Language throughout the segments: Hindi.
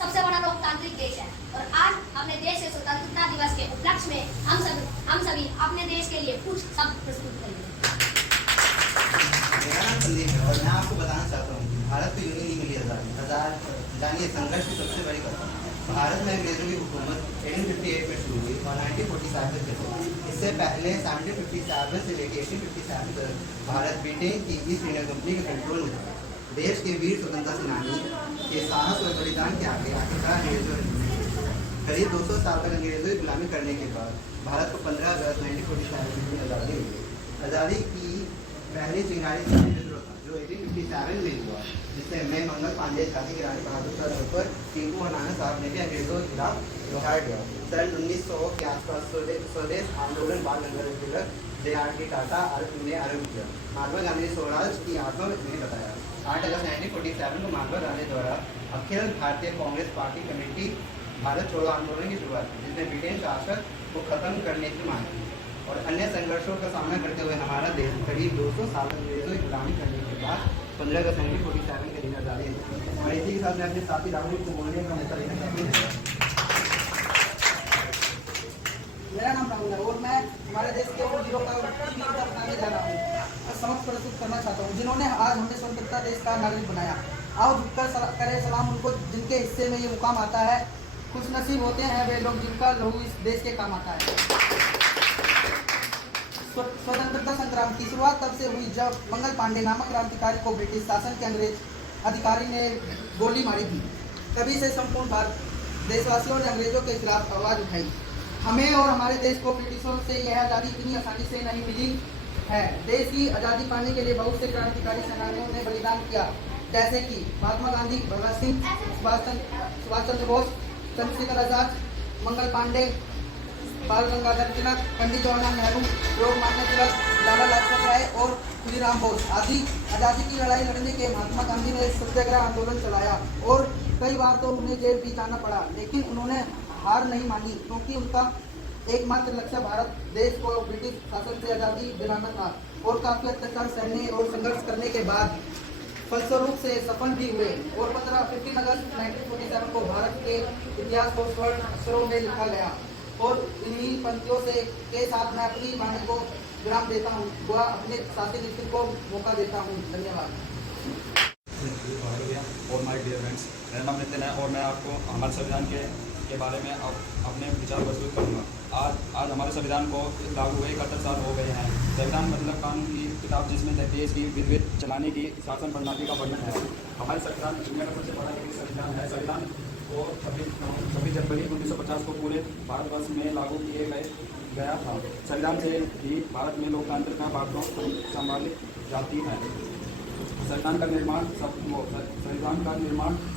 सबसे बड़ा लोकतांत्रिक देश है और आज अपने देश के स्वतंत्रता दिवस के उपलक्ष्य में हम सभी अपने देश के लिए कुछ शब्द प्रस्तुत करेंगे। मेरा नाम संदीप है और मैं आपको बताना चाहता हूँ कि भारत को यूं नहीं मिली आज़ादी। जानिए संघर्ष की सबसे बड़ी कथा। भारत में अंग्रेजों की हुकूमत 1858 में शुरू हुई और 1947 तक चली। इससे पहले 1757 से लेकर 1857 तक भारत ब्रिटेन की ईस्ट इंडिया कंपनी के कंट्रोल में था। देश के वीर स्वतंत्रता सेनानी के साहस और बलिदान के आगे आखिरकार अंग्रेजों करीब 200 साल तक अंग्रेजों की गुलामी करने के बाद भारत को 15 अगस्त 1947 में आज़ादी मिली। आज़ादी की पहली चिंगारी विद्रोह था जो 1857 में हुआ, जिससे मैं मंगल पांडे, झांसी की रानी बहादुर शाह पर टीपू हनाना साहब ने भी अंग्रेजों के खिलाफ लड़ाया गया। सन 1900 के आसपास स्वदेश आंदोलन बाल गंगाधर तिलक, JRD टाटा ने आरंभ किया। महात्मा गांधी स्वराज की आत्मा में बताया। 8 अगस्त 1947 को महात्मा गांधी द्वारा अखिल भारतीय कांग्रेस पार्टी कमेटी भारत छोड़ो आंदोलन की शुरुआत की, जिसने ब्रिटेन शासन को खत्म करने की मांग की और अन्य संघर्षों का सामना करते हुए हमारा देश करीब 200 साल तक अंग्रेजों की गुलामी करने के बाद 15 अगस्त 1947 के दिन आज़ादी हुई। और इसी के साथ मैं अपने साथी राहुल को बोलने का मौका देना चाहती हूँ। मेरा नाम राहुल है और मैं हमारे देश के उन वीरों का बताने जा रहा हूँ और समक्ष प्रस्तुत करना चाहता हूँ जिन्होंने आज हमें स्वतंत्रता देश का नागरिक बनाया। आओ झुककर करें सलाम उनको जिनके हिस्से में ये मुकाम आता है। खुशनसीब होते हैं वे लोग जिनका लहू इस देश के काम आता है। स्वतंत्रता संग्राम की शुरुआत तब से हुई जब मंगल पांडे नामक क्रांतिकारी को ब्रिटिश शासन के अंग्रेज अधिकारी ने गोली मारी थी। तभी से संपूर्ण भारत देशवासियों ने अंग्रेजों के खिलाफ आवाज उठाई। हमें और हमारे देश को ब्रिटिशों से यह आज़ादी इतनी आसानी से नहीं मिली है। देश की आज़ादी पाने के लिए बहुत से क्रांतिकारी सेनानियों ने बलिदान किया, जैसे कि महात्मा गांधी, भगत सिंह, सुभाष चंद्र बोस, चंद्रशेखर आजाद, मंगल पांडे, बाल गंगाधर तिलक, पंडित जवाहरलाल नेहरू, लोकमान्य तिलक, लाला लाजपत राय और खुदीराम बोस आदि। आज़ादी की लड़ाई लड़ने के महात्मा गांधी ने सत्याग्रह आंदोलन चलाया और कई बार तो उन्हें जेल भी जाना पड़ा, लेकिन उन्होंने हार नहीं मानी क्योंकि उनका एकमात्र लक्ष्य भारत देश को ब्रिटिश शासन से आज़ादी दिलाना था। और काफी अत्याचार सहने और संघर्ष करने के बाद फलस्वरूप से सफल भी हुए और 15 अगस्त 1947 को भारत के इतिहास को स्वर्ण अक्षरों में लिखा गया। और इन्हीं पंक्तियों से के साथ मैं अपनी वाणी को विराम देता हूँ व अपने साथी मित्र को मौका देता हूँ। धन्यवाद। और माय डियर फ्रेंड्स, मेरा नाम नितिन है और मैं आपको हमारे संविधान के बारे में अपने विचार प्रस्तुत करूँगा। आज हमारे संविधान को लागू हुए 71 साल हो गए हैं। संविधान मतलब कानून की किताब जिसमें देश की विविध चलाने की शासन प्रणाली का वर्णन है। हमारे संविधान दुनिया का सबसे बड़ा संविधान है। संविधान को 26 जनवरी 1950 को पूरे भारतवर्ष में लागू गया था। संविधान से ही भारत में लोकतंत्र का बातों संभाली जाती है। संविधान का निर्माण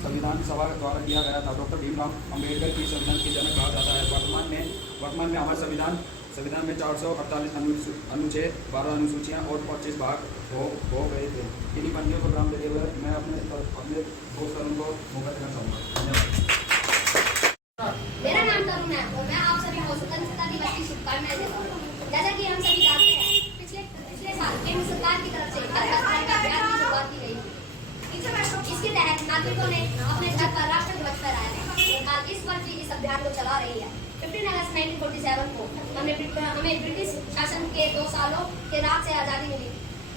संविधान सभा द्वारा किया गया था। डॉक्टर भीमराव अम्बेडकर की संविधान के जनक कहा जाता है। वर्तमान में हमारे संविधान में 448 अनुच्छेद, 12 अनुसूचियाँ और 25 भाग हो गए थे। इन्हीं बंदियों को विराम देते हुए मैं अपने दोस्त तरुण को मौका देना चाहूँगा। मेरा नाम तरुण है और मैं आप सभी को स्वतंत्रता दिवस की शुभकामनाएं देता हूँ। जैसा कि हम सभी जानते हैं, पिछले साल केंद्र सरकार की तरफ से हर अभियान की शुरुआत की गई। इसके तहत नागरिकों ने अपने घर पर राष्ट्र ध्वज फहराया। इस वर्ष भी इस अभियान को चला रही है। 15 अगस्त 1947 को हमें ब्रिटिश शासन के 2 सालों के राज से आज़ादी मिली।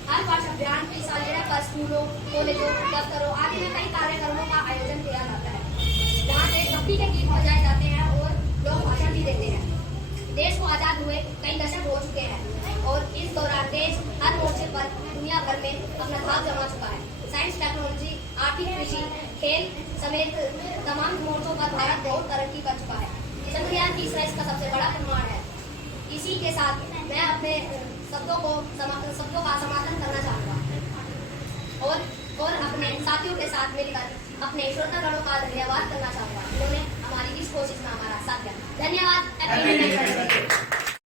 हर वर्ष अभियान की सालगिरह पर स्कूलों, कॉलेजों, दफ्तरों आदि में कई कार्यक्रमों का आयोजन किया जाता है, जहाँ देशभक्ति के गीत बजाए जाते हैं और लोग भाषण भी देते हैं। देश को आज़ाद हुए कई दशक हो चुके हैं और इस दौरान देश हर मोर्चे पर दुनिया भर में अपना धाक जमा चुका है। साइंस, टेक्नोलॉजी, आर्थिक, कृषि, खेल समेत तमाम मोर्चों पर भारत बहुत तरक्की कर चुका है। चंद्रयान तीसरा इसका सबसे बड़ा प्रमाण है। इसी के साथ मैं अपने शब्दों का समाधान करना चाहूँगा और अपने साथियों के साथ मिलकर अपने श्रोतागणों का धन्यवाद करना चाहूँगा, जिन्होंने हमारी इस कोशिश में हमारा साथ दिया। धन्यवाद।